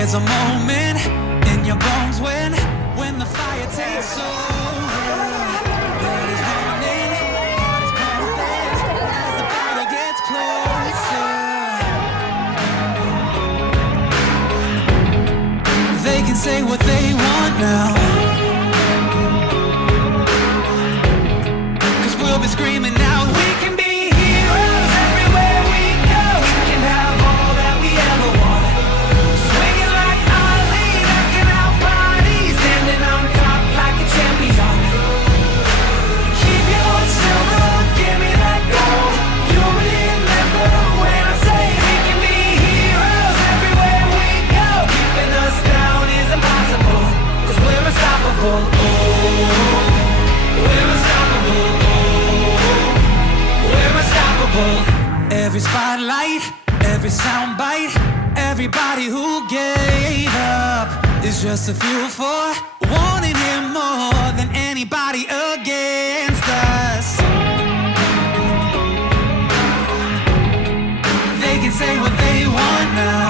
There's a moment in your bones when the fire takes over. Blood is running, heart is pumping as the battle gets closer. They can say what they want now, 'cause we'll be screaming out, we can be heroes everywhere we go. We can have all that we ever want. Swinging like Ali, knocking out bodies, standing on top like a champion. Keep your silver, give me that gold. You'll remember when I say we can be heroes everywhere we go. Keeping us down is impossible, 'cause we're unstoppable. Oh, we're unstoppable. We're unstoppable. Every spotlight, every soundbite, everybody who gave up is just a fuel for wanting him more than anybody against us. They can say what they want now,